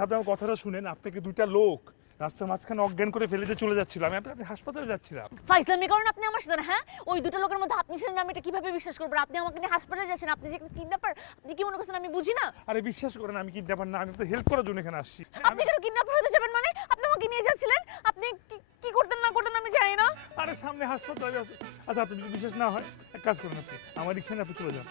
আচ্ছা আপনি আমার কথাটা শুনেন, আপনাকে দুইটা লোক রাস্তার মাঝখানে অজ্ঞান করে ফেলে দিয়ে চলে যাচ্ছিল, আমি আপনি হাসপাতালে যাচ্ছিলাম। ফাইজলামি করেন আপনি আমার সাথে, হ্যাঁ? ওই দুটো লোকের মধ্যে আপনি ছিলেন, আমি এটা কিভাবে বিশ্বাস করবো? আপনি আমাকে নিয়ে হাসপাতালে যাচ্ছেন, আপনি যে কিডন্যাপার, আপনি কি মনে করছেন আমি বুঝি না? আরে বিশ্বাস করেন আমি কিডন্যাপার না, আমি তো হেল্প করার জন্য এখানে আসছি। আপনি কেন কিডন্যাপার হতে যাবেন? মানে আপনি আমাকে নিয়ে যাচ্ছিলেন, আপনি কি করতেন না করতেন আমি জানি না। আরে সামনে হাসপাতালে আছে। আচ্ছা আপনি যদি বিশ্বাস না হয় এক কাজ করুন, আপনি আমার রিক্সা নিয়ে আপনি চলে যান।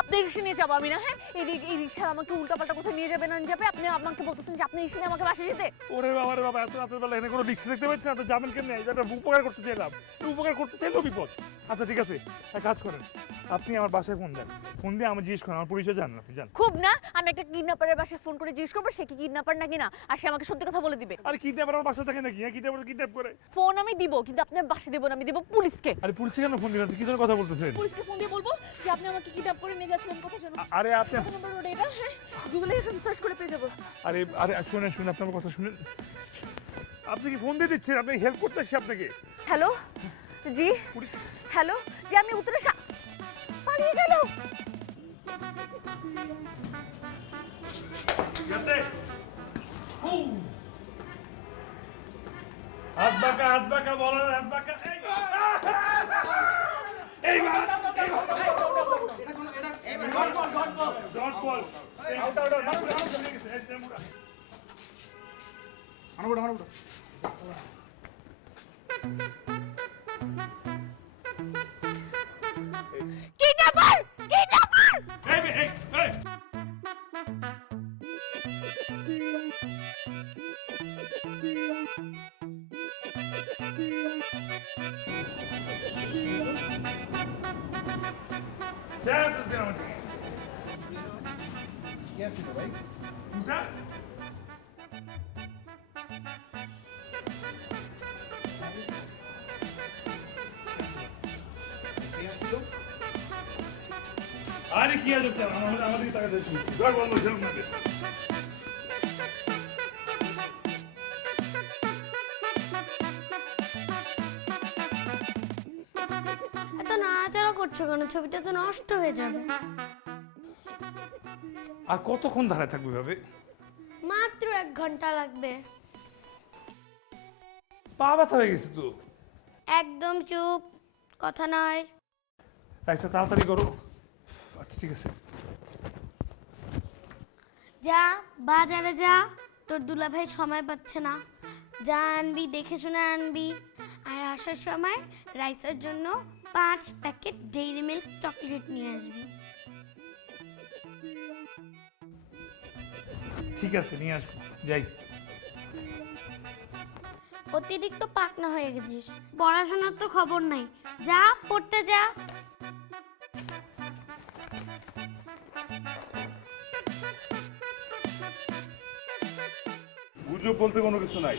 আপনি রিক্সা নিয়ে যাবো আমি না, হ্যাঁ? এই রিক্সা আমাকে উল্টাপাল্টা কোথায় নিয়ে যাবে না যাবে, আপনি আমাকে বলতেছেন যে আপনি রিক্সা নিয়ে আমাকে বাসে যেতে। ওরে বাবা রে বাবা, এত রাতের বেলা এনে কোনো রিক্সা দেখতে পাচ্ছেন? আপনি যাবেন কেন? এটা উপকার করতে চাইলাম, উপকার করতে চাইলেও বিপদ। আচ্ছা ঠিক আছে, এক কাজ করেন, আপনি আমার বাসায় ফোন দেন, ফোন দিয়ে আমি জিজ্ঞেস করেন আমার পরিচয় জানেন আপনি জান। খুব না, আমি একটা কিডন্যাপারের বাসায় ফোন করে জিজ্ঞেস করবো সে কি কিডন্যাপার নাকি না, আর সে আমাকে সত্যি কথা বলে দিবে। আরে কিডন্যাপার আমার বাসা থাকে নাকি? কিডন্যাপার কিডন্যাপ করে? ফোন আমি দিব, কিন্তু আপনার বাসে দেবো না, আমি দেবো পুলিশকে। আরে পুলিশে কেন ফোন দিবেন? আপনি কি ধরনের কথা বলতেছেন? পুলিশকে ফোন দিয়ে বলবো যে আপনি আমাকে কিডন্যাপ করে নিয়ে যাচ্ছিলেন, কোথায় জানো? আরে আপনি কত নম্বর রোডে এটা? হ্যাঁ, গুগলে সার্চ করে পেয়ে যাবো। আরে আরে শুনেন শুনেন, আপনি আমার কথা শুনেন। আপনি কি ফোন দিয়ে দিচ্ছেন? আপনি হেল্প করতে আসছি আপনাকে। হ্যালো জি, হ্যালো জি, আমি উত্তরে পালিয়ে গেল। হাত বাঁকা বলেন, হাত বাঁকা। এইবার কিডন্যাপার, কিডন্যাপার! क्या सीन है भाई? क्या सीन? আরে কি আর করতে আমাদের টাকা দিচ্ছি, ধর বন্ধ ছেলে না। এত নাড়াচাড়া করছো কেন? ছবিটা তো নষ্ট হয়ে যাবে। আর কতক্ষণ দাঁড়ায় থাকবে ভাবে? মাত্র 1 ঘন্টা লাগবে। পা ব্যথা হয়ে গেছে তো। একদম চুপ, কথা নয়। আচ্ছা তাড়াতাড়ি করো। আচ্ছা ঠিক আছে। যা বাজারে যা, তোর দুলাভাই সময় পাচ্ছে না। যা আনবি, দেখে শুনে আনবি। আর আসার সময় রাইসের জন্য 5 প্যাকেট ডেইরি মিল্ক চকলেট নিয়ে আসবি। ঠিক আছে নিয়ে আসবো, যাই। অতিরিক্ত পাকনা হয়ে গেছিস, পড়াশোনার তো খবর নাই। যা পড়তে যা। গুজব বলতে কোনো কিছু নাই।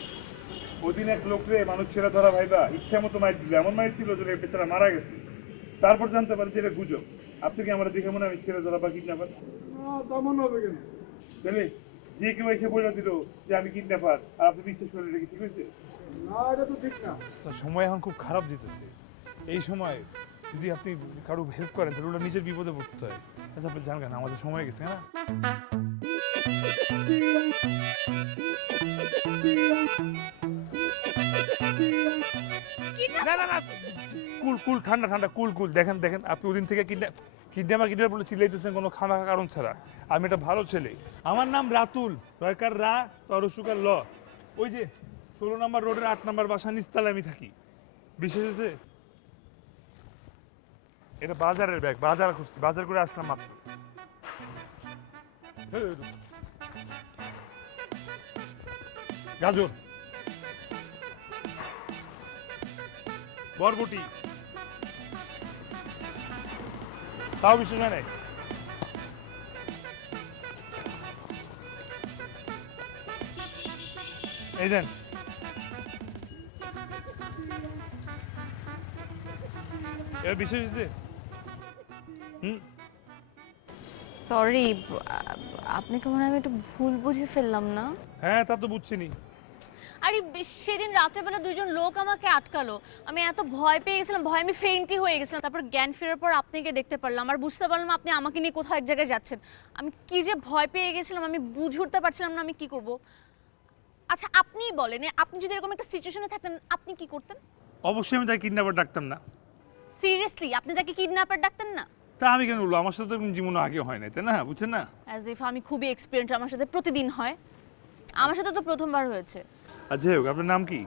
ওদিন এক লোকরে মানুষ ছেড়ে ধরা ভাইবা ইচ্ছা মতো মাইর দিল, এমন মাইর ছিল যে বেচারা মারা গেছে। তারপর জানতে পারি যে এটা গুজব। আপনি কি আমরা দেখে মনে আমি ছেড়ে ধরা বা কিডন্যাপার? তেমন হবে কেন? তাহলে যে কেউ এসে বলে দিল যে আমি কিডন্যাপার আর আপনি বিশ্বাস করে রেখে, ঠিক হয়েছে? না, এটা তো ঠিক না। সময় এখন খুব খারাপ যেতেছে। এই সময় যদি আপনি কারো হেল্প করেন তাহলে ওটা নিজের বিপদে পড়তে হয়। আচ্ছা আপনি জানবেন আমাদের সময় গেছে, হ্যাঁ? না না না, কুল কুল, ঠান্ডা ঠান্ডা, কুল কুল। দেখেন দেখেন, আপনি ওদিন থেকে কিডন্যাপার বলে চিল্লাইতেছেন কোনো খানা কারণ ছাড়া। আমি একটা ভালো ছেলে, আমার নাম রাতুল, রয়কার রা তরসুকার ল। ওই যে 16 নম্বর রোডের 8 নম্বর বাসা নিচতলায় আমি থাকি। বিশেষ হয়েছে এটা বাজারের ব্যাগ, বাজার করছি, বাজার করে আসলাম মাত্র। গাজর, বরবটি, তাও বিশেষ হয় নাই। এই দেন। এবার বিশেষ হয়েছে। সরি, আপনাকে মনে হয় আমি একটু ভুল বুঝে ফেললাম না? হ্যাঁ তা তো বুঝছিনি। আর আরে সেদিন রাত্রেবেলা দুইজন লোক আমাকে আটকালো, আমি এত ভয় পেয়ে গেছিলাম, ভয় আমি ফেইন্টই হয়ে গেছিলাম। তারপর জ্ঞান ফেরার পর আপনাকে দেখতে পারলাম, আর বুঝতে পারলাম আপনি আমাকে নিয়ে কোথাও এক জায়গায় যাচ্ছেন। আমি কি যে ভয় পেয়ে গেছিলাম, আমি বুঝে উঠতে পারছিলাম না আমি কি করব। আচ্ছা আপনিই বলেন, আপনি যদি এরকম একটা সিচুয়েশনে থাকতেন আপনি কি করতেন? অবশ্যই আমি তাকে কিডন্যাপার ডাকতাম না। সিরিয়াসলি আপনি তাকে কিডন্যাপার ডাকতেন না? তা আমি কেন বলবো, আমার সাথে তো এরকম জীবনে আগে হয় নাই, তাই না? বুঝছেন না? অ্যাজ ইফ আমি খুবই এক্সপিরিয়েন্স, আমার সাথে প্রতিদিন হয়। আমার সাথে তো প্রথমবার হয়েছে। আর যাই হোক, আপনার নাম কি?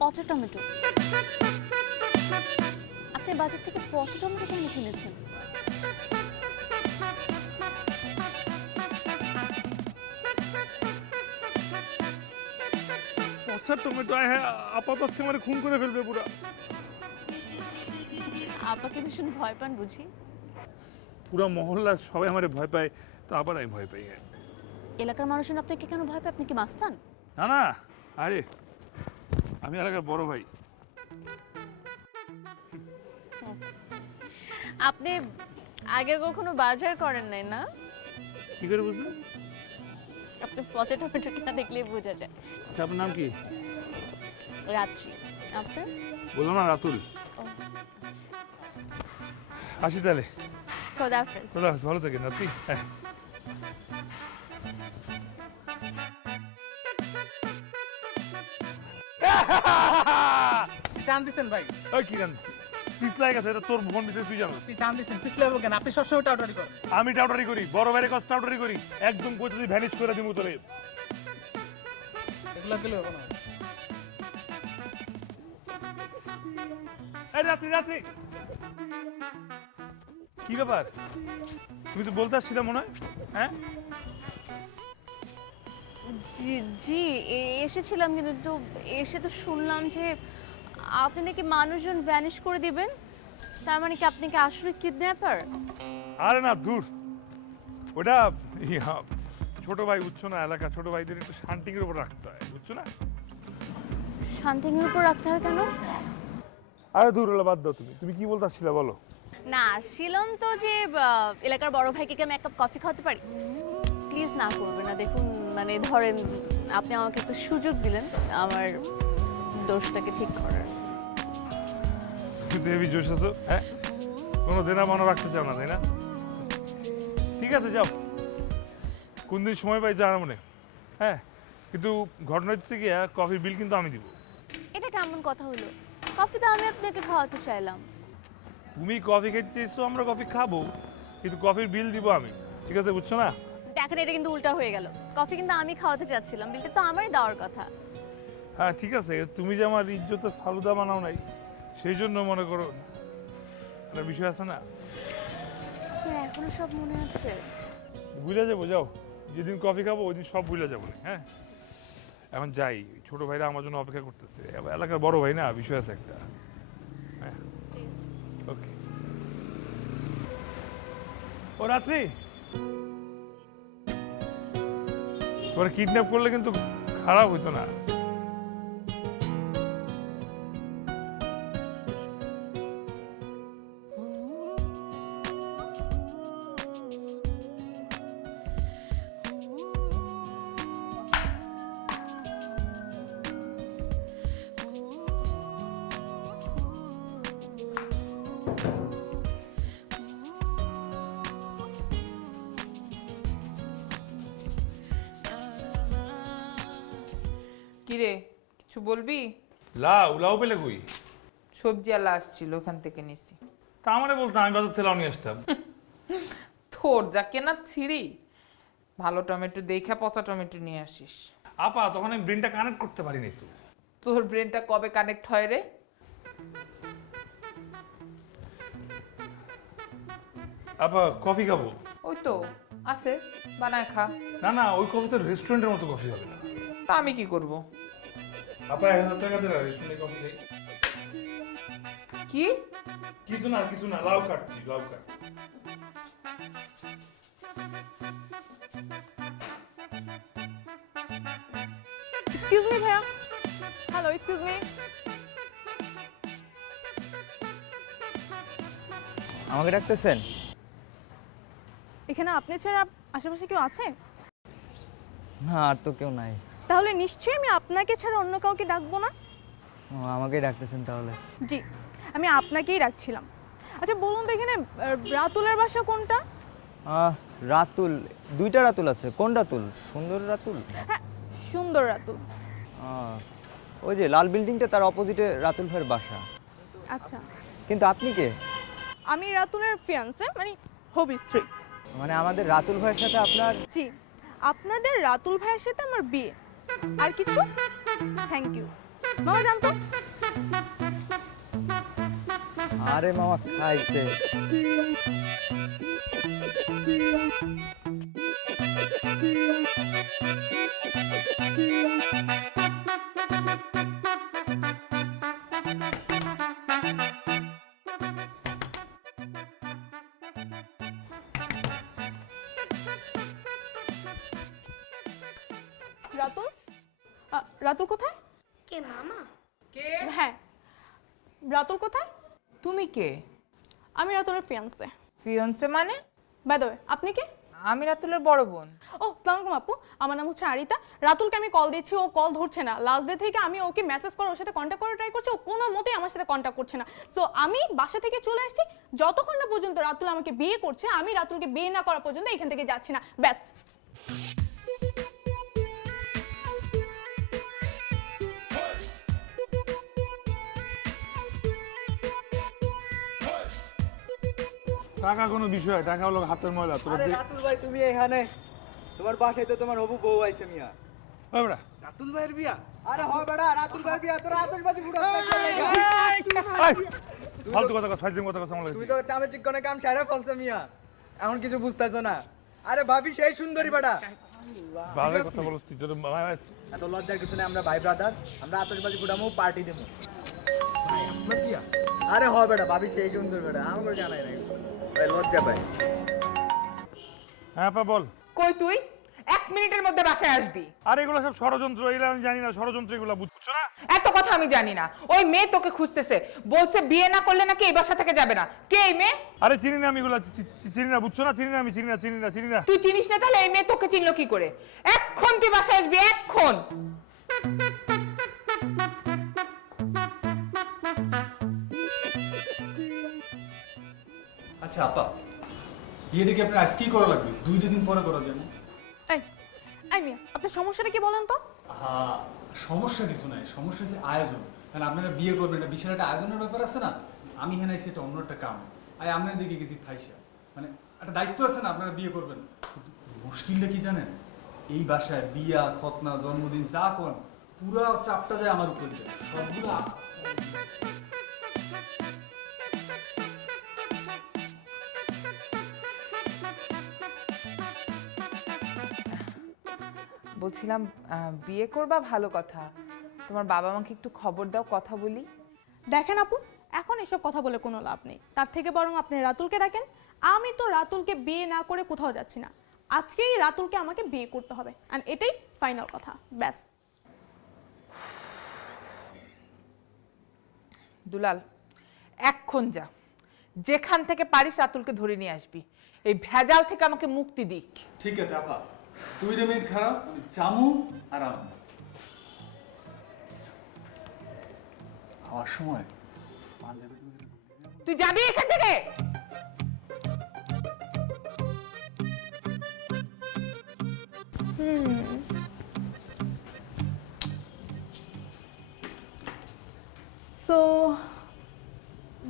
পচা টমেটো। আপনি বাজার থেকে পচা টমেটো কেন কিনেছেন? পচা টমেটো, হ্যাঁ, আপাতত আজকে আমার খুন করে ফেলবে পুরা। আপনাকে ভীষণ ভয় পান বুঝি? পুরা মহল্লার সবাই আমারে ভয় পায়, তো আবার আমি ভয় পাই। হ্যাঁ। এলাকার মানুষজন আপনাকে কেন ভয় পায়? আপনি কি মাস্তান? না না, আরে আমি এলাকার বড় ভাই। আপনি আগে কখনো বাজার করেন নাই না? কি করে বুঝলেন? আপনি পচা টমেটো কিনা দেখলেই বোঝা যায়। আচ্ছা, আপনার নাম কি? রাত্রি। আপনার? বললাম না, রাতুল। ও, আসি তাহলে। খোদাহাফেজ। খোদা হাফেজ, ভালো থাকেন রাত্রি। হ্যাঁ। টান দিচ্ছেন ভাই, ওই কি জানিস, পিছলাই গেছে, এটা তোর ফোন দিতে তুই জানিস। আপনি টান দিচ্ছেন পিছলে হবো কেন? আপনি সবসময় টাউটারি করেন। আমি টাউটারি করি, বড় ভাইয়ের কাছে টাউটারি করি, একদম কোথা দিয়ে ভ্যানিশ করে দিব তোরে। এগুলো গেলে হবো না। এই রাত্রি, রাত্রি, কি ব্যাপার? তুমি তো বলতে আসছিলে মনে হয়, হ্যাঁ? জি জি এসেছিলাম, কিন্তু এসে তো শুনলাম যে আপনি নাকি মানুষজন ভ্যানিশ করে দিবেন। তার মানে কি আপনি কি আসলে কিডন্যাপার? আরে না, দূর, ওটা ছোট ভাই, বুঝছো না? এলাকা ছোট ভাইদের একটু শান্তির উপর রাখতে হয়, বুঝছো না? শান্তির উপর রাখতে হয় কেন? আরে দূর, হলো বাদ দাও। তুমি তুমি কি বলতে আসছিলে বলো। না ছিলাম তো যে এলাকার বড় ভাইকে কি আমি এক কাপ কফি খাওয়াতে পারি? প্লিজ না করবেন না। দেখুন মানে ধরেন আপনি আমাকে একটু সুযোগ দিলেন আমার দোষটাকে ঠিক করার। তুমি তো হেবি জোশ আছো, হ্যাঁ? কোনো দেনা মনে রাখতে চাও না, তাই না? ঠিক আছে, যাও, কোন দিন সময় পাই জানা মনে। হ্যাঁ, কিন্তু ঘটনা হচ্ছে কি, কফির বিল কিন্তু আমি দিব। এটা কেমন কথা হলো? কফি তো আমি আপনাকে খাওয়াতে চাইলাম। তুমি কফি খেতে চেয়েছো, আমরা কফি খাবো, কিন্তু কফির বিল দিব আমি। ঠিক আছে, বুঝছো না? দেখেন এটা কিন্তু উল্টা হয়ে গেল। কফি কিন্তু আমি খাওয়াতে চাচ্ছিলাম, বিলটা তো আমারই দেওয়ার কথা। হ্যাঁ ঠিক আছে, তুমি যে আমার ইজ্জতের ফালুদা বানাও নাই, সেই জন্য মনে করো একটা বিষয় আছে না। হ্যাঁ এখনো সব মনে আছে। ভুলে যাবো, যাও, যেদিন কফি খাবো ওই দিন সব ভুলে যাবো। হ্যাঁ, এখন যাই, ছোট ভাইরা আমার জন্য অপেক্ষা করতেছে, এলাকার বড় ভাই না, বিষয় আছে একটা। হ্যাঁ, ওকে। ও রাত্রি, ওরা কিডন্যাপ করলে কিন্তু খারাপ হইতো না। কিরে কিছু বলবি? লাউ লাউ পেলে কই? সবজি আলা আসছিল, ওখান থেকে নিছি। তা আমারে বলতো, আমি বাজার থেকে লাউ নিয়ে আসতাম। তোর যা কেনা ছিঁড়ি, ভালো টমেটো দেখা পচা টমেটো নিয়ে আসিস। আপা, তখন আমি ব্রেনটা কানেক্ট করতে পারিনি তো। তোর ব্রেনটা কবে কানেক্ট হয় রে? আপা, কফি খাবো? ওই তো আছে, বানায় খা। না না, ওই কফি তো রেস্টুরেন্টের মতো কফি হবে না। তা আমি কি করব? আপা 1000 টাকা দেন, রেস্টুরেন্টে কফি খাই। কি কিছু না, কিছু না, লাউ কাট, লাউ কাট। এক্সকিউজ মি ভাইয়া। Hello, excuse me. আমাকে ডাকতেছেন? এখানে আপনি ছাড়া আশেপাশে কেউ আছে? না, আর তো কেউ নাই। তাহলে নিশ্চয়ই আমি আপনাকে ছাড়া অন্য কাউকে ডাকবো না। ও, আমাকেই ডাকতেছেন তাহলে? জি, আমি আপনাকেই ডাকছিলাম। আচ্ছা বলুন তো এখানে রাতুলের বাসা কোনটা? রাতুল, দুইটা রাতুল আছে। কোন রাতুল? সুন্দর রাতুল? হ্যাঁ, সুন্দর রাতুল। ওই যে লাল বিল্ডিংটা, তার অপোজিটে রাতুল ভাইয়ের বাসা। আচ্ছা, কিন্তু আপনি কে? আমি রাতুলের ফিয়ান্সে, মানে হবি স্ত্রী। মানে আমাদের রাতুল ভাইয়ের সাথে আপনার? জি, আপনাদের রাতুল ভাইয়ের সাথে আমার বিয়ে। আর কিছু? Thank you. মামা জানতো? আরে মামা খাইছে। রাতুল? রাতুল কোথায়? কে মামা? কে? হ্যাঁ, রাতুল কোথায়? তুমি কে? আমি রাতুলের ফিয়ান্সে। ফিয়ন্সে মানে? বাই দ্য ওয়ে, আপনি কে? আমি রাতুলের বড় বোন। ও, আসসালামু আলাইকুম আপু, আমার নাম হচ্ছে আরিতা। রাতুলকে আমি কল দিচ্ছি, ও কল ধরছে না। লাস্ট ডে থেকে আমি ওকে মেসেজ করে ওর সাথে কন্ট্যাক্ট করার ট্রাই করছি, ও কোনো মতেই আমার সাথে কন্ট্যাক্ট করছে না। তো আমি বাসা থেকে চলে আসছি, যতক্ষণ না পর্যন্ত রাতুল আমাকে বিয়ে করছে, আমি রাতুলকে বিয়ে না করা পর্যন্ত এখান থেকে যাচ্ছি না, ব্যাস। টাকা কোনো বিষয়, টাকা হলো হাতের ময়লা। আরে রাতুল ভাই, তুমি এখানে? তোমার বাসায় তো তোমার হবু বউ আইছে মিয়া। ওই বেটা, রাতুল ভাইয়ের বিয়া? আরে হয় বেটা, রাতুল ভাই বিয়া, তোরা আতশবাজি ফুটাস এই, ফালতু কথা কথা, ফাইজিং কথা কথা আমার তুমি লাগে। তো চামে চিকনে কাম সারা ফলছো মিয়া, এখন কিছু বুঝতেছো না। আরে ভাবি সেই সুন্দরী বেটা। ভালো কথা বলো তুই, যদি এত লজ্জার কিছু নেই, আমরা ভাই ব্রাদার, আমরা আতশবাজি ফুটামো, পার্টি দেবো। ভাই আপনার বিয়া? আরে হয় বেটা, ভাবি সেই সুন্দর বেটা, আমাকে জানাই না ভাই, লজ্জা পাই। হ্যাঁ পা বল। কই তুই? 1 মিনিটের মধ্যে বাসায় আসবি। আর এগুলো সব ষড়যন্ত্র, এগুলো আমি জানি না, ষড়যন্ত্র এগুলো বুঝছো না? এত কথা আমি জানি না। ওই মেয়ে তোকে খুঁজতেছে, বলছে বিয়ে না করলে নাকি এই বাসা থেকে যাবে না। কে এই মেয়ে? আরে চিনি না আমি এগুলো, চিনি না, বুঝছো না? চিনি না আমি, চিনি না। তুই চিনিস না, তাহলে এই মেয়ে তোকে চিনলো কি করে? এক্ষণ তুই বাসায় আসবি, এক্ষণ। আচ্ছা আপা, বিয়েটা কি আপনার আজকেই করা লাগবে? 2 দিন পরে করা যায় না? এই, এই মিয়া, আপনার সমস্যাটা কি বলেন তো? হ্যাঁ, সমস্যা কিছু নাই, সমস্যা হচ্ছে আয়োজন। কারণ আপনারা বিয়ে করবেন, এটা বিশাল একটা আয়োজনের ব্যাপার আছে না। আমি হ্যাঁ নাইছি এটা অন্য একটা কাম, আর আপনার দিকে গেছি ফাইসা, মানে একটা দায়িত্ব আছে না, আপনারা বিয়ে করবেন। কিন্তু মুশকিলটা কি জানেন? এই বাসায় বিয়া, খতনা, জন্মদিন যা করেন, পুরো চাপটা যায় আমার উপর যায়, সবগুলো বলছিলাম বিয়ে করবা, ভালো কথা। তোমার বাবা মাকে একটু খবর দাও, কথা বলি। দেখেন আপু, এখন এসব কথা বলে কোনো লাভ নেই। তার থেকে বরং আপনি রাতুলকে ডাকেন। আমি তো রাতুলকে বিয়ে না করে কোথাও যাচ্ছি না। আজকেই রাতুলকে আমাকে বিয়ে করতে হবে, আর এটাই ফাইনাল কথা, ব্যাস। দুলাল, এক্ষণ যা, যেখান থেকে পারিস রাতুলকে ধরে নিয়ে আসবি। এই ভেজাল থেকে আমাকে মুক্তি দিক। ঠিক আছে আপা, 2 মিনিট খারাপ, আমি জামু আর আমু। হওয়ার সময় তুই যাবি এখান থেকে? সো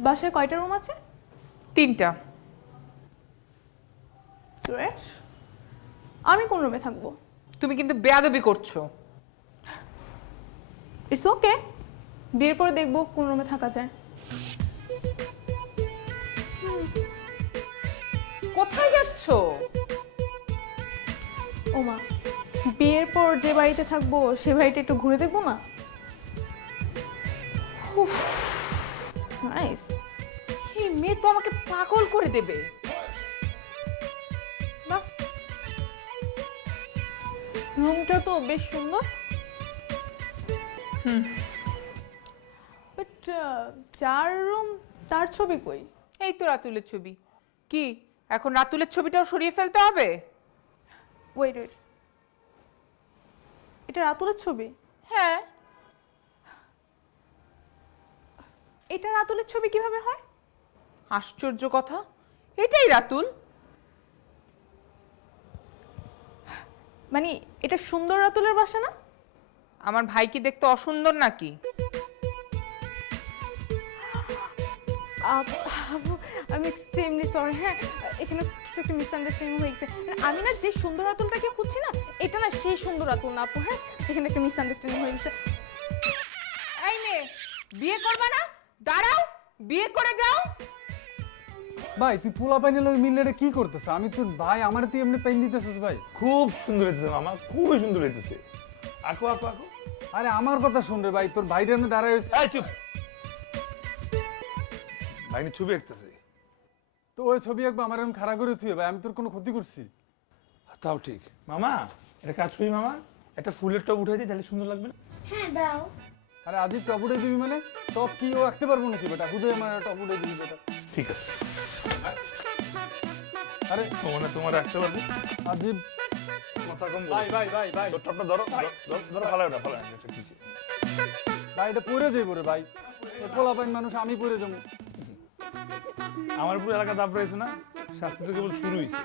বাসায় কয়টা রুম আছে? 3টা। গ্রেট। আমি কোন রুমে থাকবো? তুমি কিন্তু বেয়াদবি করছো। ইটস ওকে, বিয়ের পরে দেখবো কোন রুমে থাকা যায়। কোথায় যাচ্ছো? ওমা, বিয়ের পর যে বাড়িতে থাকবো সে বাড়িটা একটু ঘুরে দেখবো না? নাইস। এই মেয়ে তো আমাকে পাগল করে দেবে। বাহ, রুমটা তো বেশ সুন্দর। বাট যার রুম তার ছবি কই? এই তো রাতুলের ছবি। কি এখন রাতুলের ছবিটাও সরিয়ে ফেলতে হবে? ওয়েট ওয়েট, এটা রাতুলের ছবি? হ্যাঁ। এটা রাতুলের ছবি কিভাবে হয়? আশ্চর্য কথা, এটাই রাতুল। মানে এটা সুন্দর রাতুলের বাসা না? আমার ভাই কি দেখতে অসুন্দর নাকি? আমি এক্সট্রিমলি সরি। হ্যাঁ, এখানে কিছু একটা মিসআন্ডারস্ট্যান্ডিং হয়ে গেছে। আমি না যে সুন্দর রাতুলটাকে খুঁজছি না, এটা না সেই সুন্দর রাতুল না আপু। হ্যাঁ, এখানে একটা মিসআন্ডারস্ট্যান্ডিং হয়ে গেছে। এই মেয়ে, বিয়ে করবে না? দাঁড়াও, বিয়ে করে যাও। ভাই তুই পোলা পাইনে লগে মিললে কি করতেছ? আমি তোর ভাই, আমার তুই এমনি পেন দিতেছিস ভাই। খুব সুন্দর হইতেছে মামা, খুবই সুন্দর হইতেছে। আঁকো আঁকো আঁকো। আরে আমার কথা শুন রে ভাই, তোর ভাইটা এমনি দাঁড়ায় হয়েছে। এই চুপ। ভাইনি ছবি আঁকতেছে। তো ওই ছবি একবার আমার এরকম খাড়া করে থুয়ে ভাই, আমি তোর কোনো ক্ষতি করছি? তাও ঠিক মামা, এটা কাজ করি মামা, একটা ফুলের টব উঠে দিই তাহলে সুন্দর লাগবে না? হ্যাঁ দাও। আরে আদি টপ উঠে দিবি মানে? টপ কি ও রাখতে পারবো নাকি বেটা? হুদে আমার টপ উঠে দিবি বেটা। ঠিক আছে। আরে মানে তোমার রাখতে পারবে? আজিব। কথা কম বলো। ভাই ভাই ভাই ভাই তোর টপটা ধরো, ধরো ফালাও না, ফালাও না, এটা ঠিক আছে। ভাই এটা পরে যাইব রে ভাই, পোলা পাইন মানুষ, আমি পরে যাবো। আমার পুরো এলাকা দাব রয়েছে না, শাস্তি তো কেবল শুরু হয়েছে।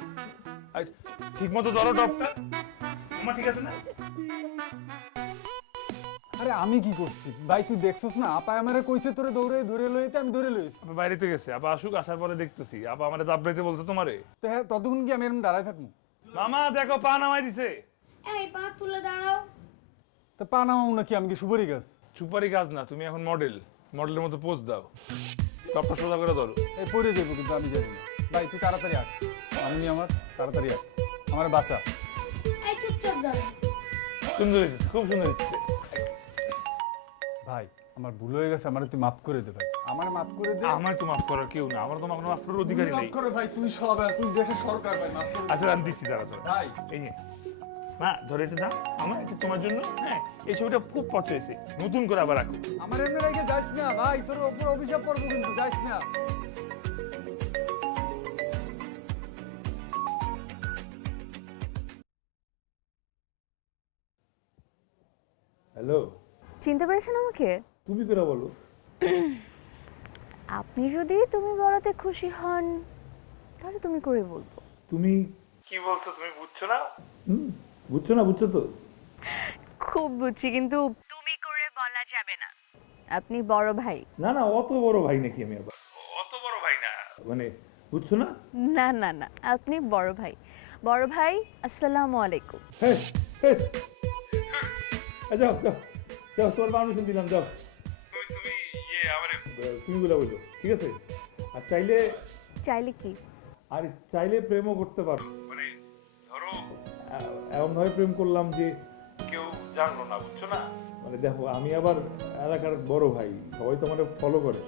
ঠিক মতো ধরো টপটা। আমার ঠিক আছে না? আরে আমি কি করছি ভাই, তুই দেখছিস না? আপা আমারে কইছে তোরে দৌড়ে ধরে লইতে, আমি ধরে লইছি। আপা বাইরেতে গেছে, আপা আসুক, আসার পরে দেখতেছি। আপা আমারে দাবড়াইতে বলছে তোমারে। তো হ্যাঁ, ততক্ষণ কি আমি এরকম দাঁড়ায় থাকবো? মামা দেখো পা নামাই দিছে। এই পা তুলে দাঁড়াও। তো পা নামাও নাকি? আমি কি সুপারি গাছ? সুপারি কাজ না, তুমি এখন মডেল, মডেলের মতো পোজ দাও। টপটা সোজা করে ধরো। এই পরে যাবো কিন্তু আমি জানি না। ভাই তুই তাড়াতাড়ি আস, আমি আমার তাড়াতাড়ি আস, আমার বাচ্চা। এই চুপচাপ দাঁড়াও। সুন্দর হয়েছে, খুব সুন্দর হয়েছে। ভাই আমার ভুল হয়ে গেছে, আমার তুই মাফ করে দে ভাই, আমার মাফ করে দে। আমার তো মাফ করার কেউ না, আমার তো মাফ করার অধিকারই মাফ নেই। করে ভাই, তুই সব, তুই দেশের সরকার ভাই, মাফ করে দে। আচ্ছা আমি দিচ্ছি, দাঁড়া দাঁড়া। ভাই এই যে মা ধরে এটা দাও, আমার এটা তোমার জন্য। হ্যাঁ, এই ছবিটা খুব পছন্দ হয়েছে, নতুন করে আবার রাখো। আমার এমনি রেখে যাস না ভাই, তোর ওপর অভিশাপ পড়বো কিন্তু, যাস না। হ্যালো, চিনতে পেরেছেন আমাকে? তুমি করে বলো। আপনি যদি তুমি বলাতে খুশি হন তাহলে তুমি করে বলবো। তুমি কি বলছো, তুমি বুঝছো না? বুঝছো না? বুঝছো তো? খুব বুঝছি, কিন্তু তুমি করে বলা যাবে না। আপনি বড় ভাই। না না, অত বড় ভাই নাকি আমি আবার? অত বড় ভাই না, মানে বুঝছো না? না না না, আপনি বড় ভাই। বড় ভাই, আসসালামু আলাইকুম। হ্যাঁ হ্যাঁ, যাও যাও যাও, তোমার পারমিশন দিলাম, যাও। তুমি তুমি ইয়ে আমারে তুমি বলে বলো, ঠিক আছে? আর চাইলে, চাইলে কি? আর চাইলে প্রেমও করতে পারো। মানে ধরো এমন ভাবে প্রেম করলাম যে কেউ জানলো না, বুঝছো না? মানে দেখো, আমি আবার এলাকার বড় ভাই, সবাই তো আমাকে ফলো করে।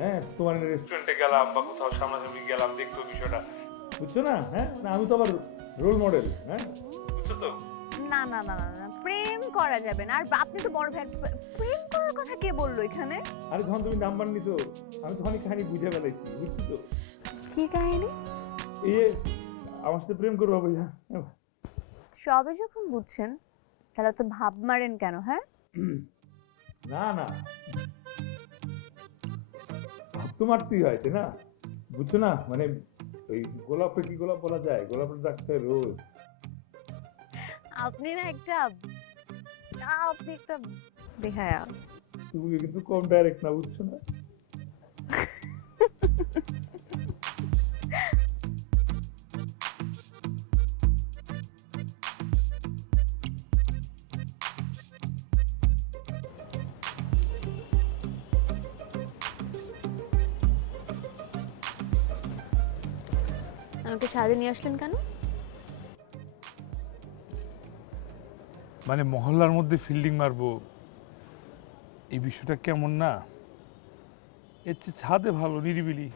হ্যাঁ, তোমার রেস্টুরেন্টে গেলাম বা কোথাও সামনাসামনি গেলাম, দেখতো বিষয়টা, বুঝছো না? হ্যাঁ, না আমি তো আবার রোল মডেল। হ্যাঁ, বুঝছো তো? না না না না না, প্রেম করা যাবে না। আর আপনি তো বড় ভাই, প্রেম করার কথা কে বললো এখানে? আরে যখন তুমি নাম্বার নিছো, আমি তো অনেক কাহিনী বুঝে ফেলাইছি, বুঝছো তো? কি কাহিনী? এই যে আমার সাথে প্রেম করবো ভাইয়া। সবে যখন বুঝছেন তাহলে তো ভাব মারেন কেন? হ্যাঁ, না না, ভাব তো মারতেই হয়, তাই না? বুঝছো না? মানে ওই গোলাপে কি গোলাপ বলা যায়? গোলাপের ডাক্তার রোজ। আপনি না একটা, আপনি একটা বেহায়া। তুমি কিন্তু কম ডাইরেক্ট না, বুঝছো না? আমাকে ছাদে নিয়ে আসলেন কেন? মানে মহল্লার মধ্যে ফিল্ডিং মারবো, এই বিষয়টা কেমন না? এর চেয়ে ছাদে ভালো, নিরিবিলি,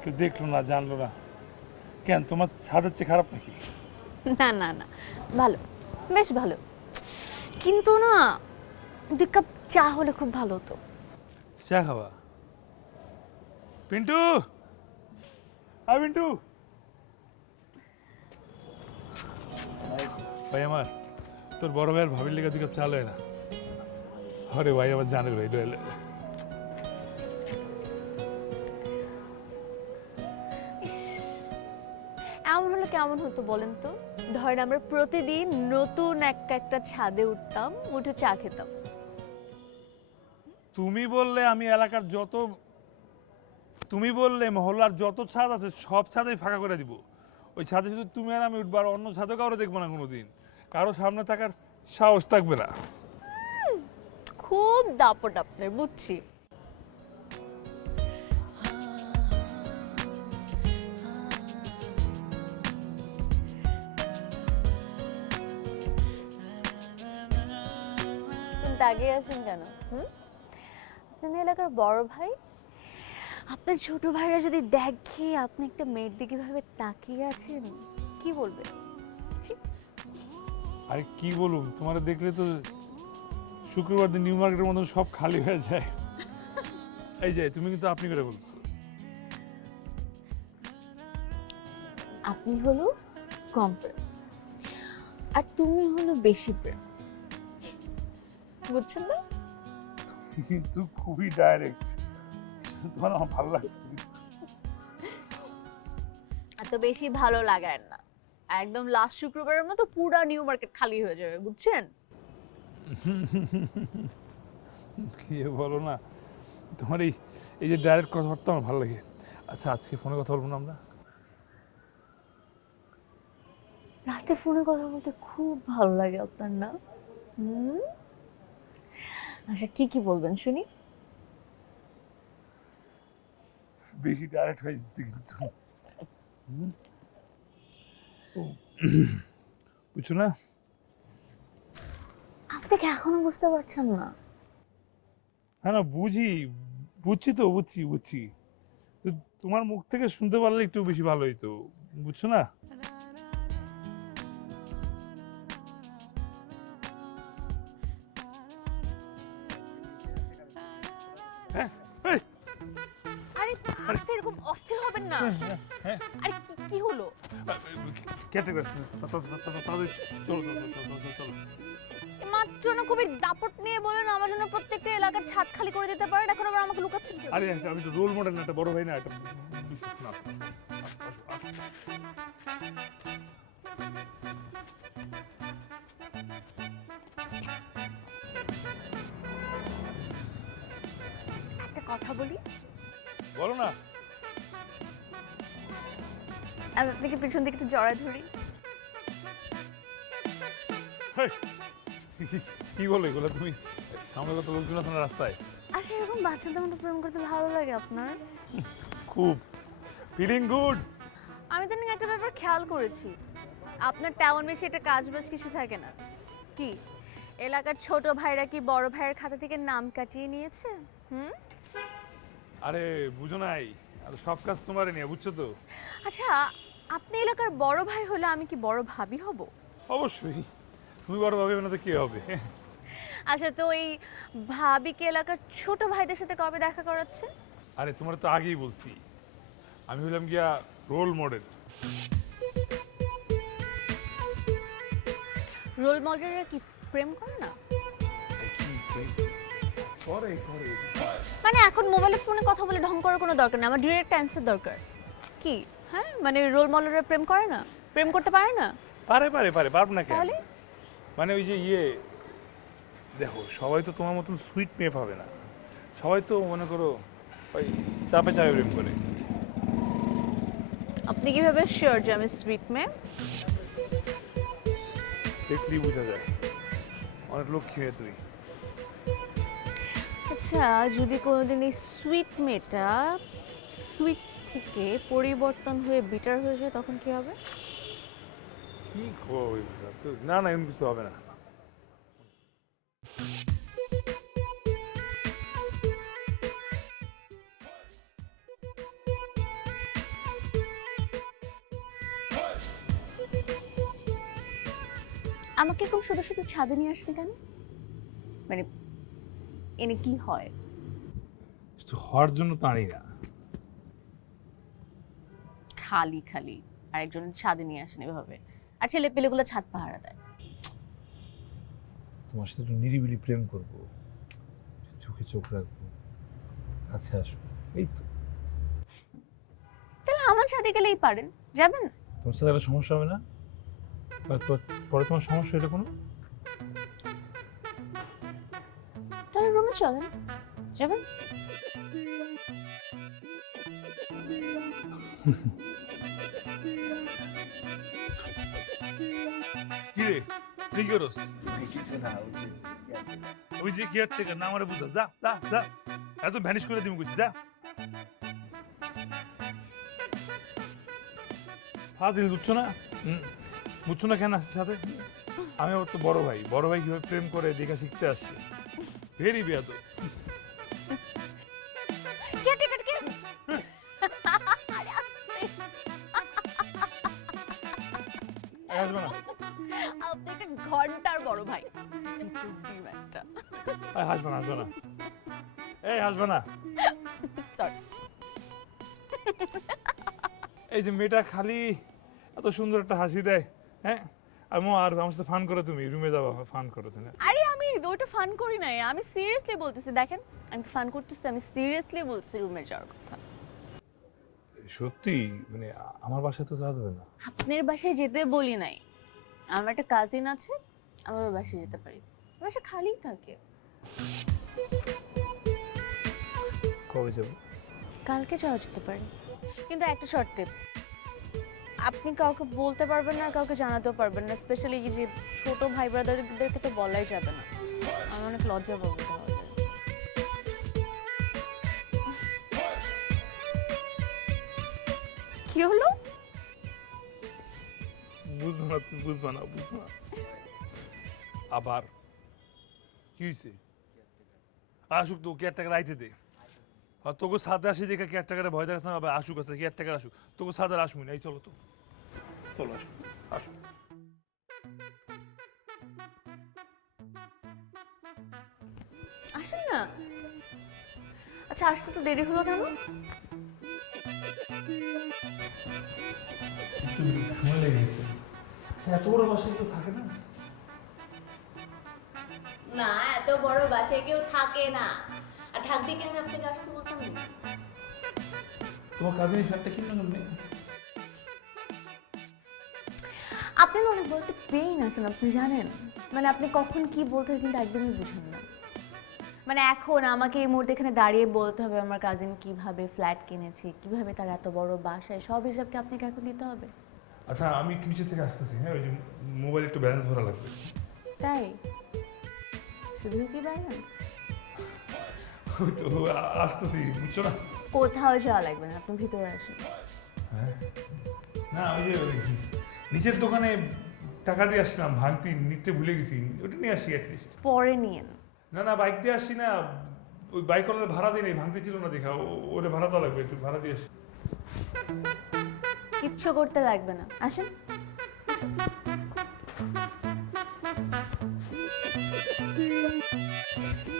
কেউ দেখলো না, জানলো না। কেন, তোমার ছাদের চেয়ে খারাপ নাকি? না না না, ভালো, বেশ ভালো, কিন্তু না 2 কাপ চা হলে খুব ভালো হতো। চা খাওয়া? পিন্টু, আয় পিন্টু। ভাই আমার তোর বড় ভাইয়ের ভাবির লেগে তুই চাল হয় না। আরে ভাই আমার জানের ভাই ডয়েলে এমন হলে কেমন হতো বলেন তো? ধরেন আমরা প্রতিদিন নতুন একটা ছাদে উঠতাম, উঠে চা খেতাম। তুমি বললে আমি এলাকার যত, তুমি বললে মহল্লার যত ছাদ আছে সব ছাদেই ফাঁকা করে দিব। ওই ছাদে শুধু তুমি আর আমি উঠবো, আর অন্য ছাদে কারো দেখবো না কোনোদিন। কারো সামনে থাকার সাহস থাকবে না। খুব দাপট আপনার, বুঝছি। তাকিয়ে আছেন কেন? আপনি এলাকার বড় ভাই, আপনার ছোট ভাইরা যদি দেখে আপনি একটা মেয়ের দিকে ভাবে তাকিয়ে আছেন, কি বলবে? আরে কি বলুন, তোমার দেখলে তো শুক্রবার দিন নিউ মার্কেটের মতন সব খালি হয়ে যায়। এই যে তুমি কিন্তু আপনি করে বলছো। আপনি হলো কম প্রেম আর তুমি হলো বেশি প্রেম, বুঝছেন না? কিন্তু খুবই ডাইরেক্ট, তোমার আমার ভালো লাগছে। এত বেশি ভালো লাগায় না, একদম লাস্ট শুক্রবারের মতো পুরা নিউ মার্কেট খালি হয়ে যাবে, বুঝছেন? কি বলো না, তোমার এই যে ডাইরেক্ট কথাবার্তা আমার ভালো লাগে। আচ্ছা আজকে ফোনে কথা বলবো না আমরা? রাতে ফোনে কথা বলতে খুব ভালো লাগে আপনার না? আচ্ছা কি কি বলবেন শুনি? বেশি ডাইরেক্ট হয়ে যাচ্ছে কিন্তু, বুঝছো না? আপনি কি এখনো বুঝতে পারছেন না? হ্যাঁ না বুঝছি তো, বুঝছি। তো তোমার মুখ থেকে শুনতে পারলে একটু বেশি ভালো হইতো, বুঝছো না? আরে আস্তে এরকম অস্থির হবেন না। আরে কি হলো? কেটে গেছে, চলো। মাত্র না খুবই দাপট নিয়ে বলেন আমার জন্য প্রত্যেকটা এলাকার ছাদ খালি করে দিতে পারেন, এখন আবার আমাকে লুকাচ্ছেন কেন? আরে আমি তো রোল মডেল না, একটা বড় ভাই না, একটা বিশেষ না। একটা কথা বলি, বলো না। আমি আপনাকে পিছন থেকে একটু জড়ায় ধরি। কি বলো এগুলো তুমি? সামনে কত লোকজন আছে না রাস্তায়? আচ্ছা এরকম বাচ্চাদের মতো প্রেম করতে ভালো লাগে আপনার? খুব ফিলিং গুড। আমি তো একটা ব্যাপার খেয়াল করেছি, আপনার তেমন বেশি এটা কাজ বাজ কিছু থাকে না। কি এলাকার ছোট ভাইরা কি বড় ভাইয়ের খাতা থেকে নাম কাটিয়ে নিয়েছে? আরে বুঝো নাই, আর সব কাজ তোমারই নিয়ে, বুঝছো তো? আচ্ছা আপনি এলাকার বড় ভাই হলে আমি কি বড় ভাবি হব? অবশ্যই, তুমি বড় ভাবে না তো কে হবে? আচ্ছা তো এই ভাবিকে এলাকার ছোট ভাইদের সাথে কবে দেখা করাচ্ছে? আরে তোমার তো আগেই বলছি, আমি হলাম গিয়া রোল মডেল। রোল মডেলরা কি প্রেম করে না? করে মানে এখন মোবাইলে ফোনে কথা বলে ঢং করার কোনো দরকার নেই, আমার ডিরেক্ট অ্যান্সার দরকার। কি হ্যাঁ মানে রোল মডেলরা প্রেম করে না, প্রেম করতে পারে না? পারব না কেন? তাহলে মানে ওই যে দেখো সবাই তো তোমার মতন সুইট মেয়ে পাবে না, সবাই তো মনে করো ওই চাপে প্রেম করে। আপনি কিভাবে শিওর যে আমি সুইট মেয়ে? দেখলেই বোঝা যায়, অনেক লক্ষ্মী মেয়ে তুই। আচ্ছা যদি কোনোদিন এই সুইট মেয়েটা সুইট থেকে পরিবর্তন হয়ে বিটার হয়ে যায় তখন কি হবে? কি কই না এমন কিছু হবে না। আমাকে এরকম শুধু শুধু ছাদে নিয়ে আসেন কেন? মানে এনে কি হয়? হওয়ার জন্য তো আনি না। খালি খালি আরেকজনের ছাদে নিয়ে আসেন এভাবে, আর ছেলে পেলেগুলো ছাদ পাহারা দেয়। তোমার সাথে একটু নিরিবিলি প্রেম করব, চোখে চোখ রাখবো, কাছে আসবো, এই তো। তাহলে আমার সাথে গেলেই পারেন, যাবেন? তোমার সাথে একটা সমস্যা হবে না? পরে তোমার সমস্যা এটা কোনো? তাহলে রুমে চলেন, যাবেন? কি রে কি করস? কিছু না ওই যে কেয়ার টেকার না আমারে বুঝা, যা যা যা, এত ভ্যানিশ করে দিবি কইছি, যা। ফাজিল বুঝছো না? বুঝছো না কেন আসছে সাথে? আমি ওর তো বড় ভাই কিভাবে প্রেম করে দেখা শিখতে আসছে, ভেরি বেয়াদ। কেয়ারটেকার কে? আরে আসবে না, আপনি একটা ঘন্টার বড় ভাই, একটা হাসবে না, এই হাসবে না। সরি। এই যে মেয়েটা খালি এত সুন্দর একটা হাসি দেয়, হ্যাঁ, আর আমার সাথে ফান করো, তুমি রুমে যাবো ফান করো তুমি। আরে আমি ওইটা ফান করি নাই, আমি সিরিয়াসলি বলতেছি, দেখেন আমি ফান করতেছি, আমি সিরিয়াসলি বলছি রুমে যাওয়ার কথা। সত্যি মানে আমার বাসায় তো যাওয়া যাবে না। আপনার বাসায় যেতে বলি নাই, আমার একটা কাজিন আছে, আমার ওর বাসায় যেতে পারি, বাসা খালিই থাকে। কবে যাবো? কালকে যাওয়া যেতে পারে, কিন্তু একটা শর্তে, আপনি কাউকে বলতে পারবেন না, কাউকে জানাতেও পারবেন না, স্পেশালি যে ছোট ভাই ব্রাদারদেরকে তো বলাই যাবে না, আমার অনেক লজ্জা পাবো তাহলে। কি হলো? বুঝবো না, তুমি বুঝবা না। আবার কি হয়েছে? আসুক তো, কেয়ারটাকার আইতে দে। আর তোকে সাথে আসি দেখে কেয়ারটাকারে ভয় দেখাস না, আবার আসুক, আছে কেয়ারটাকার আসুক, তোকে সাথে আসবি না। এই চলো তো, চলো আসো আসো। আসেন না। আচ্ছা আসতে তো দেরি হলো কেন? সময় লেগে গেছে। এত বড় বাসায় কেউ থাকে না? না, এত বড় বাসায় কেউ থাকে না, আর থাকবে কেন আপনাকে আসতে বলতাম না। তোমার কাজিন শার্টটা কিনলো না? আপনি না অনেক বড় একটা পেইন আছেন, আপনি জানেন, মানে আপনি কখন কি বলতে হয় কিন্তু একদমই বুঝেন না। মানে এখন আমাকে এই মুহূর্তে এখানে দাঁড়িয়ে বলতে হবে আমার কাজিন কিভাবে ফ্ল্যাট কিনেছে, কিভাবে তার এত বড় বাসায়, সব হিসাব কি আপনাকে এখন দিতে হবে? আচ্ছা আমি একটু নিচে থেকে আসতেছি, হ্যাঁ, ওই যে মোবাইল একটু ব্যালেন্স ভরা লাগবে। তাই শুধু কি ব্যালেন্স? ওই তো আসতেছি, বুঝছো না? কোথাও যাওয়া লাগবে না, আপনি ভিতরে আসেন। হ্যাঁ, না ওই যে নিচের দোকানে টাকা দিয়ে আসলাম, ভাঙতি নিতে ভুলে গেছি, ওটা নিয়ে আসি অ্যাটলিস্ট। পরে নিয়েন। না বাইক দিয়ে আসছি না, ওই বাইক ওনার ভাড়া দিয়ে নেই, ভাঙতি ছিল না দেখা, ওরে ভাড়া দেওয়া লাগবে, একটু ভাড়া দিয়ে আসি। কিচ্ছু করতে লাগবে না, আসেন।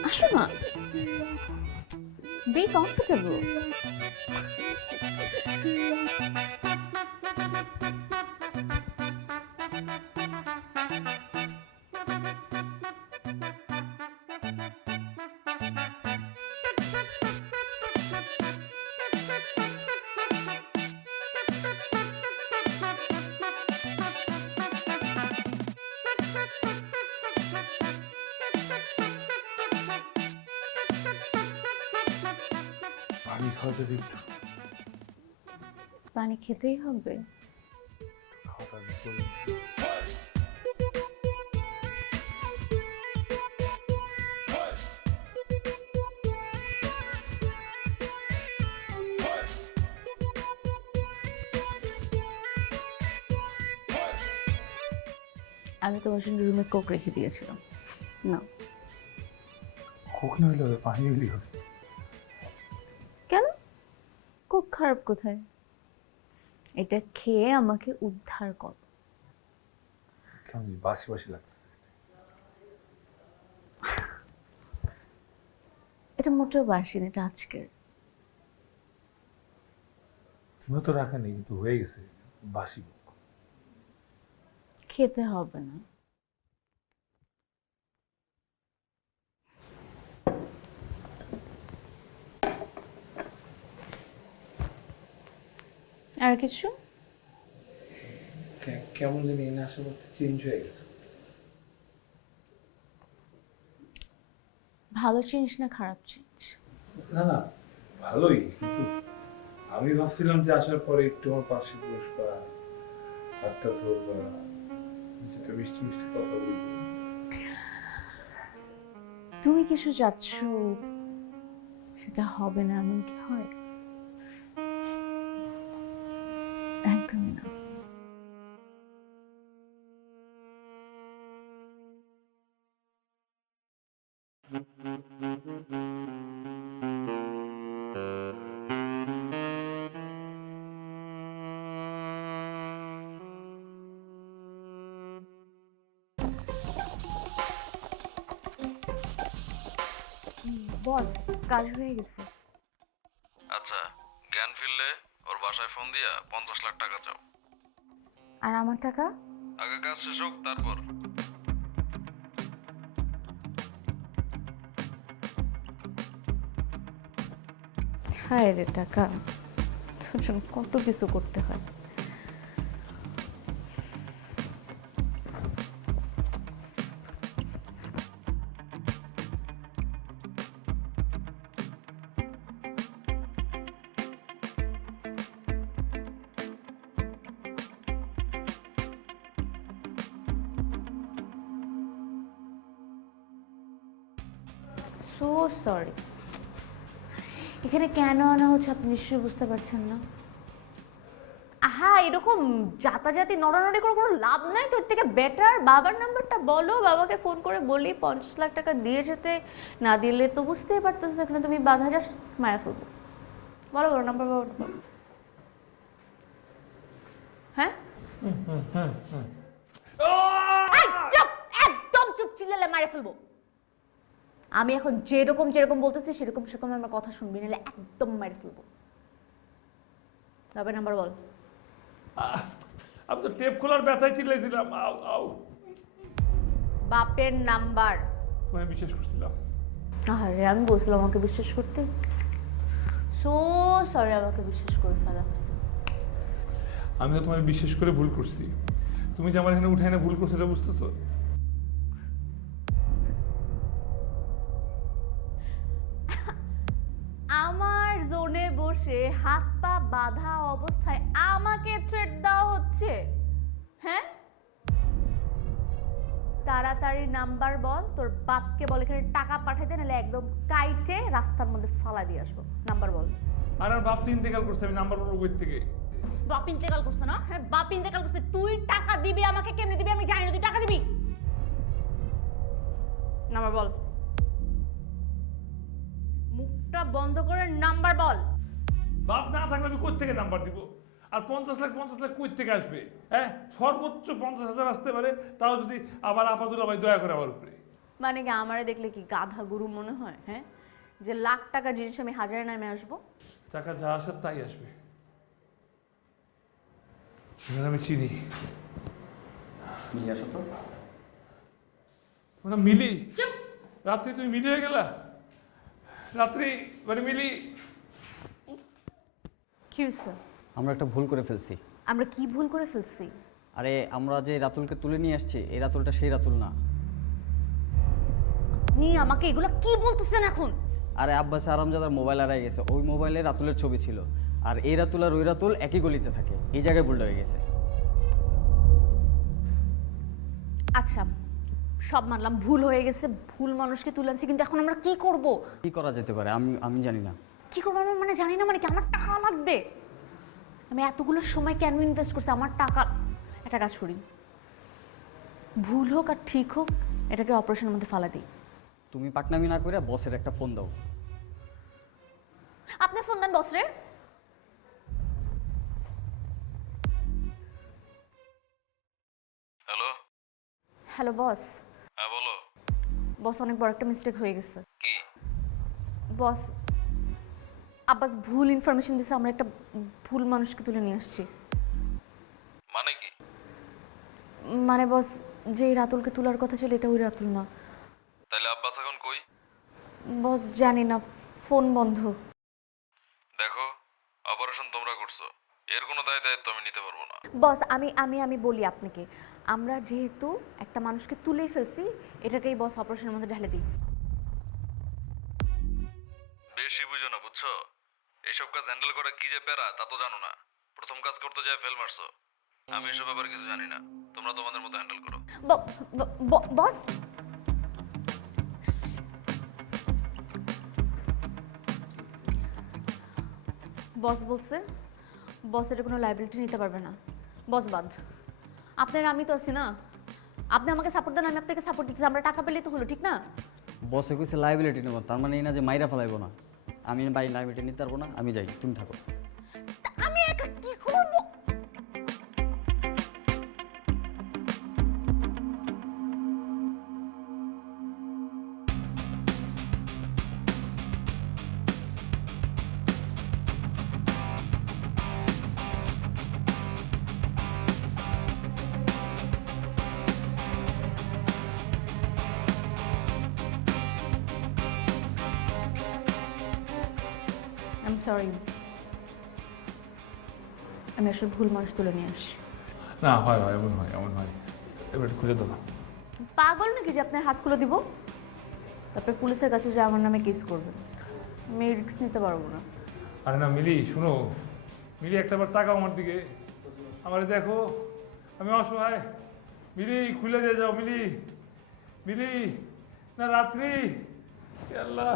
আসো না, বি কমফোর্টেবল। পানি খাওয়া যাবে একটু? পানি খেতেই হবে। খাওয়া দাওয়া করি। আমি তোমার জন্য রুমে কোক রেখে দিয়েছিলাম, না? কোক না হইলে হবে, পানি হইলেই হবে। কেন? কোক খারাপ কোথায়? এটা খেয়ে আমাকে উদ্ধার কর। কেমন বাসি বাসি লাগছে? এটা মোটেও বাসি না, এটা আজকের। তুমিও তো রাখা নেই, কিন্তু হয়ে গেছে বাসি। খেতে হবে না। আর কিছু? কেমন জানি না আসলে চেঞ্জ হয়ে গেছে। ভালো জিনিস না খারাপ জিনিস? না না, ভালোই, কিন্তু আমি ভাবছিলাম যে আসার পরে একটু আমার পাশে বসবা, হাতটা ধরবা, যেটা মিষ্টি মিষ্টি কথা বলবো। তুমি কিছু চাচ্ছ, সেটা হবে না এমন কি হয়? একদমই না। বস, কাজ হয়ে গেছে। আচ্ছা, জ্ঞান ফিরলে ওর বাসায় ফোন দিয়া 50 লাখ টাকা চাও। আর আমার টাকা? আগে কাজ শেষ হোক তারপর। হায় রে টাকা, তোর জন্য কত কিছু করতে হয়। So sorry. এখানে কেন আনা হচ্ছে আপনি নিশ্চয়ই বুঝতে পারছেন না। আহা, এরকম জাতাজাতি নড়ানড়ি করে কোনো লাভ নাই। তোর থেকে বেটার বাবার নাম্বারটা বলো, বাবাকে ফোন করে বলি 50 লাখ টাকা দিয়ে যেতে। না দিলে তো বুঝতেই পারতেছো এখানে তুমি বাধা যাস, মারা ফেলবো। বলো বলো, নাম্বার বলো। হ্যাঁ, চুপ, একদম চুপ, চিল্লালে মারা ফেলবো। আমি এখন যেরকম যেরকম বলতেছি সেরকম সেরকম আমার কথা শুনবি, নাহলে একদম মেরে ফেলবো। তবে নাম্বার বল। আমি তো টেপ খোলার ব্যথায় চিল্লাইছিলাম, আউ আউ। বাপের নাম্বার। তোমায় বিশ্বাস করছিলাম। আরে আমি বলছিলাম আমাকে বিশ্বাস করতে। সো সরি, আমাকে বিশ্বাস করে ফেলা হয়েছে। আমি তো তোমার বিশ্বাস করে ভুল করছি। তুমি যে আমার এখানে উঠে এনে ভুল করছো এটা বুঝতেছো? আমার জোনে বসে হাত পা বাঁধা অবস্থায় আমাকে থ্রেট দেওয়া হচ্ছে, হ্যাঁ? তাড়াতাড়ি নাম্বার বল, তোর বাপকে বল এখানে টাকা পাঠাইতে, নাহলে একদম কাইটে রাস্তার মধ্যে ফালা দিয়ে আসবো। নাম্বার বল। আর আর বাপ তো ইন্তেকাল করছে, আমি নাম্বার বলবো কই থেকে? বাপ ইন্তেকাল করছে না? হ্যাঁ, বাপ ইন্তেকাল করছে। তুই টাকা দিবি আমাকে, কেমনে দিবি আমি জানি না, তুই টাকা দিবি। নাম্বার বল। মুখটা বন্ধ করে নাম্বার বল। বাপ না থাকলে আমি কই থেকে নাম্বার দিব? আর 50 লাখ কই থেকে আসবে? হ্যাঁ, সর্বোচ্চ 50,000 আসতে পারে, তাও যদি আবার আপাতুলা ভাই দয়া করে আমার উপরে। মানে কি আমারে দেখলে কি গাধা গরু মনে হয়? হ্যাঁ, যে লাখ টাকা জিনিস আমি হাজারে নামে আসবো? টাকা যা আসার তাই আসবে। আমি চিনি মিলি আসো তো। মানে মিলি? রাত্রি তুমি মিলি হয়ে গেলা? রাত্রি মানে মিলি? কি হয়েছে? আমরা একটা ভুল করে ফেলছি। আমরা কি ভুল করে ফেলছি? আরে আমরা যে রাতুলকে তুলে নিয়ে আসছি, এই রাতুলটা সেই রাতুল না। আপনি আমাকে এগুলো কি বলতেছেন এখন? আরে আব্বাস আরামজাদার মোবাইল হারিয়ে গেছে, ওই মোবাইলে রাতুলের ছবি ছিল। আর এই রাতুল আর ওই রাতুল একই গলিতে থাকে, এই জায়গায় ভুলটা হয়ে গেছে। আচ্ছা, সব মানলাম ভুল হয়ে গেছে, ভুল মানুষকে তুলে আনছি, কিন্তু এখন আমরা কি করব? কি করা যেতে পারে আমি জানি না। কি করবো আমি মানে জানি না, মানে কি আমার টাকা লাগবে? আমি এতগুলো সময় কেন ইনভেস্ট করছি? আমার টাকা। একটা কাজ করি, ভুল হোক আর ঠিক হোক এটাকে অপারেশনের মধ্যে ফালা দিই। তুমি পাকনামি না করে বসের একটা ফোন দাও। আপনি ফোন দেন বস রে। হ্যালো। Hello boss. হ্যাঁ বলো। বস, অনেক বড় একটা মিস্টেক হয়ে গেছে। কি? বস, আব্বাস ভুল ইনফরমেশন দিয়েছে, আমরা একটা ভুল মানুষকে তুলে নিয়ে আসছি। মানে কি? মানে বস, যে রাতুলকে তোলার কথা ছিল এটা ওই রাতুল না। তাহলে আব্বাস এখন কই? বস জানি না, ফোন বন্ধ। দেখো, অপারেশন তোমরা করছো, এর কোনো দায়িত্ব আমি নিতে পারবো না। বস আমি আমি আমি বলি আপনাকে, আমরা যেহেতু একটা মানুষকে তুলেই ফেলছি, এটাকেই বস অপারেশনের মধ্যে ঢেলে দিই। বেশি বুঝো না, বুঝছো? এইসব কাজ হ্যান্ডেল করা কি যে প্যারা তা তো জানো না। প্রথম কাজ করতে যায় ফেল মারছো। আমি এসব ব্যাপারে কিছু জানি না, তোমরা তোমাদের মতো হ্যান্ডেল করো। বস বস বলছে বস এটা কোনো লাইবিলিটি নিতে পারবে না। বস বাদ, আপনার আমি তো আছি না, আপনি আমাকে সাপোর্ট দেন, আমি আপনাকে সাপোর্ট দিচ্ছি, আমরা টাকা পেলেই তো হলো, ঠিক না? বসে কইছে লাইবিলিটি নেব, তার মানে এই না যে মাইরা ফেলাইবো না। আমি বাই লাইবিলিটি নিতে পারবো না, আমি যাই, তুমি থাকো। আমি একা কি করব? আই এম সরি, আমি আসলে ভুল মানুষ তুলে নিয়ে আসি। না হয় এমন হয় এবার খুলে দাও। পাগল নাকি যে আপনার হাত খুলে দিব, তারপরে পুলিশের কাছে যে আমার নামে কেস করবেন? আমি রিস্ক নিতে পারবো না। আরে না মিলি, শুনো মিলি, একটাবার তাকাও আমার দিকে, আমারে দেখো, আমি অসহায়। মিলি খুলে দিয়ে যাও, মিলি মিলি, না রাত্রি, এ আল্লাহ।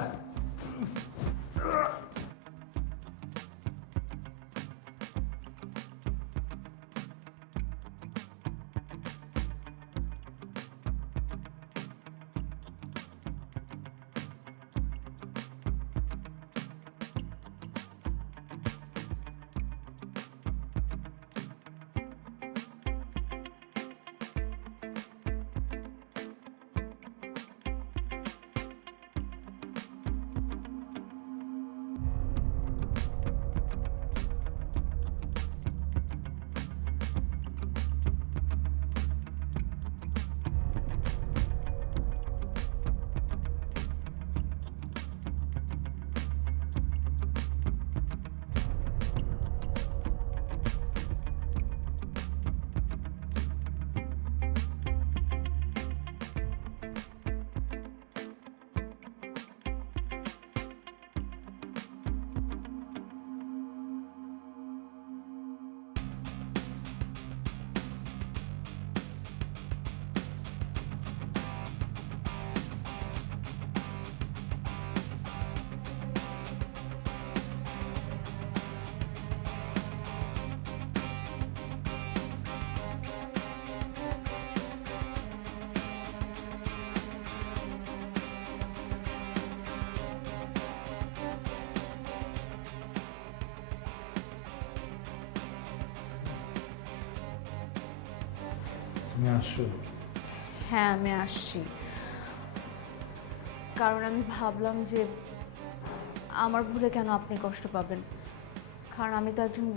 তুমি আসছো? হ্যাঁ আমি আসছি, কারণ আমি ভাবলাম যে আমার ভুলে কেন আপনি কষ্ট পাবেন, কারণ আমি তো একজন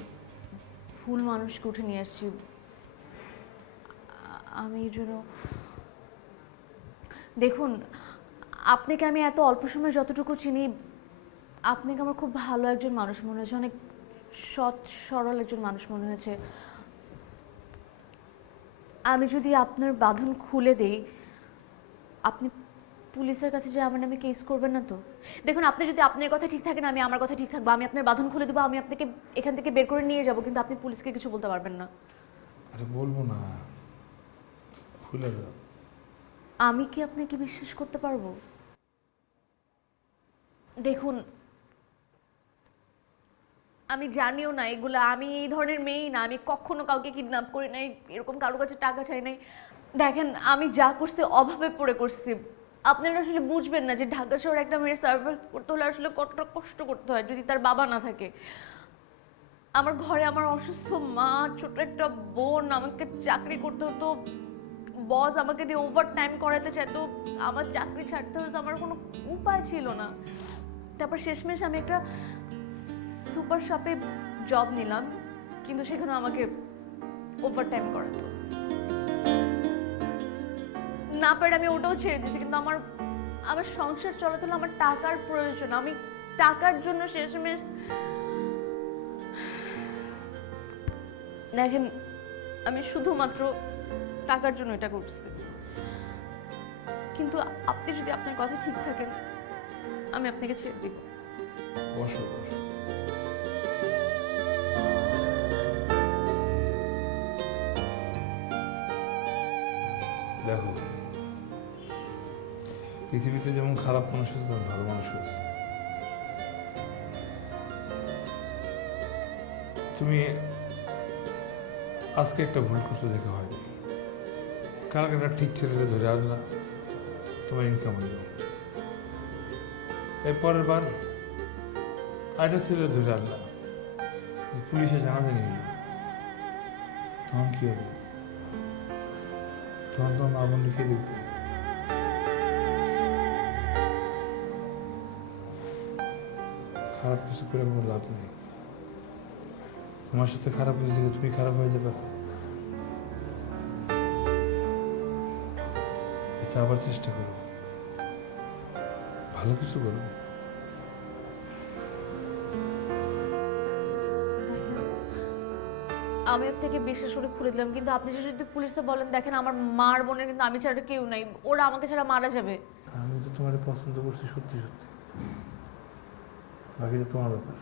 ভুল মানুষকে উঠে নিয়ে আসছি। আমি এই জন্য, দেখুন আপনাকে আমি এত অল্প সময় যতটুকু চিনি, আপনাকে আমার খুব ভালো একজন মানুষ মনে হয়েছে, অনেক সৎ সরল একজন মানুষ মনে হয়েছে। আমি যদি আপনার বাঁধন খুলে দেই, আপনি পুলিশের কাছে যে আমার নামে কেস করবেন না তো? দেখুন আপনি যদি আপনার কথা ঠিক থাকে না, আমি আমার কথা ঠিক থাকবো, আমি আপনার বাঁধন খুলে দেবো, আমি আপনাকে এখান থেকে বের করে নিয়ে যাব, কিন্তু আপনি পুলিশকে কিছু বলতে পারবেন না। আরে বলবো না, খুলে দাও। আমি কি আপনাকে বিশ্বাস করতে পারবো? দেখুন আমি জানিও না এগুলো, আমি এই ধরনের মেয়েই না, আমি কখনো কাউকে কিডন্যাপ করি নাই, এরকম কারোর কাছে টাকা চাই নাই। দেখেন আমি যা করছি অভাবে পড়ে করছি, আপনারা আসলে বুঝবেন না যে ঢাকা শহরে একটা মেয়ের সার্ভাইভ করতে হলে আসলে কতটা কষ্ট করতে হয় যদি তার বাবা না থাকে। আমার ঘরে আমার অসুস্থ মা, ছোট একটা বোন, আমাকে চাকরি করতে হতো, বস আমাকে দিয়ে ওভার টাইম করাতে চাইতো, আমার চাকরি ছাড়তে হতো, আমার কোনো উপায় ছিল না। তারপর শেষমেশ আমি একটা সুপার শপে জব নিলাম, কিন্তু সেখানে আমাকে ওভার টাইম করাতো, না পারে আমি ওটাও ছেড়ে দিয়েছি। কিন্তু আমার সংসার চলাতে হলে আমার টাকার প্রয়োজন, আমি টাকার জন্য শেষমেশ দেখেন আমি শুধুমাত্র টাকার জন্য এটা করছি, কিন্তু আপনি যদি আপনার কথা ঠিক থাকেন আমি আপনাকে ছেড়ে দিব। বসো বসো। দেখো, পৃথিবীতে যেমন খারাপ মানুষ আছে তেমন ভালো মানুষ আছে। তুমি আজকে একটা ভুল করছো দেখে হয়নি, কালকে একটা ঠিক ছেলেকে ধরে আনলা, তোমার ইনকাম হইল। এরপরের বার আরেকটা ছেলে ধরে আনলা, পুলিশে জানাজানি হইল, তখন কি হবে? তখন তোমার মা বোন লিখে দেখবে। খারাপ কিছু করে কোনো লাভ নেই। তোমার সাথে খারাপ হয়েছে, তুমি খারাপ হয়ে যাবে। এটা আবার চেষ্টা করো, ভালো কিছু করো। আমি আপনাকে বিশ্বাস করে খুলে দিলাম, কিন্তু আপনি যদি পুলিশে বলেন দেখেন আমার মার বোনের কিন্তু আমি ছাড়া কেউ নাই, ওরা আমাকে ছাড়া মারা যাবে। আমি তো তোমার পছন্দ করছি সত্যি সত্যি, বাকিটা তোমার ব্যাপার।